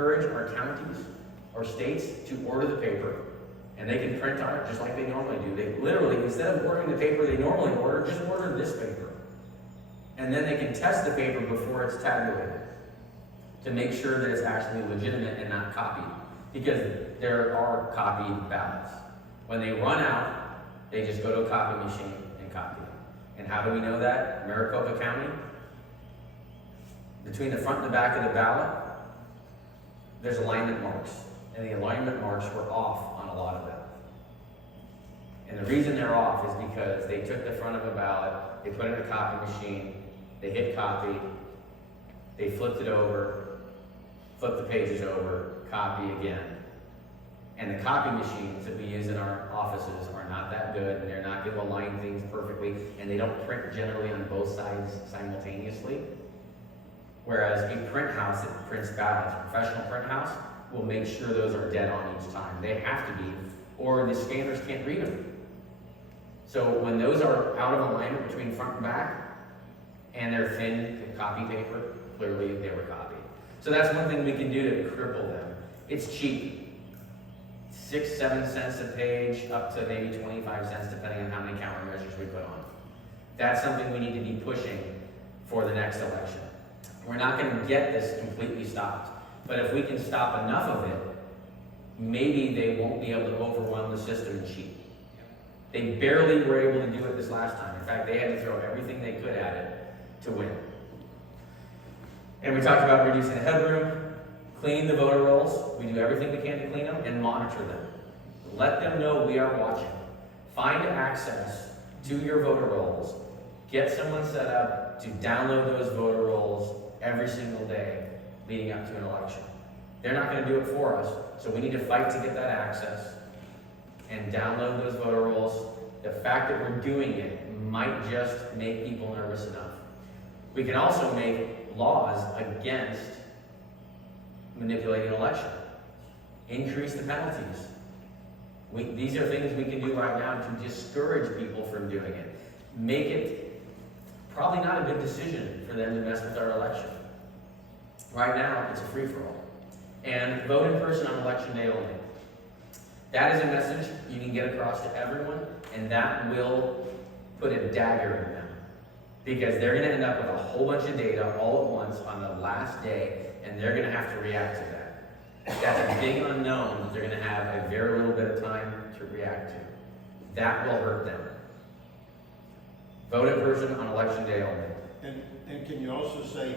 encourage our counties or states to order the paper, and they can print on it just like they normally do. They literally, instead of ordering the paper they normally order, just order this paper. And then they can test the paper before it's tabulated to make sure that it's actually legitimate and not copied. Because there are copied ballots. When they run out, they just go to a copy machine and copy them. And how do we know that? Maricopa County, between the front and the back of the ballot, there's alignment marks. And the alignment marks were off on a lot of them. And the reason they're off is because they took the front of a ballot, they put it in a copy machine, they hit copy, they flipped it over, flipped the pages over, copy again. And the copy machines that we use in our offices are not that good, and they're not going to align things perfectly, and they don't print generally on both sides simultaneously. Whereas a print house that prints ballots, a professional print house, will make sure those are dead on each time. They have to be, or the scanners can't read them. So when those are out of alignment between front and back, and they're thin copy paper, clearly they were copied. So that's one thing we can do to cripple them. It's cheap. 6, 7 cents a page, up to maybe 25 cents, depending on how many countermeasures we put on. That's something we need to be pushing for the next election. We're not going to get this completely stopped, but if we can stop enough of it, maybe they won't be able to overwhelm the system and cheat. They barely were able to do it this last time. In fact, they had to throw everything they could at it to win. And we talked about reducing the headroom, cleaning the voter rolls. We do everything we can to clean them and monitor them. Let them know we are watching. Find access to your voter rolls. Get someone set up to download those voter rolls every single day leading up to an election. They're not going to do it for us, so we need to fight to get that access and download those voter rolls. The fact that we're doing it might just make people nervous enough. We can also make laws against manipulating an election. Increase the penalties. These are things we can do right now to discourage people from doing it. Make it probably not a good decision for them to mess with our election. Right now, it's a free-for-all. And vote in person on election day only. That is a message you can get across to everyone, and that will put a dagger in them. Because they're going to end up with a whole bunch of data all at once on the last day, and they're going to have to react to that. That's a big unknown that they're going to have a very little bit of time to react to. That will hurt them. Vote in person on election day only. And can you also say,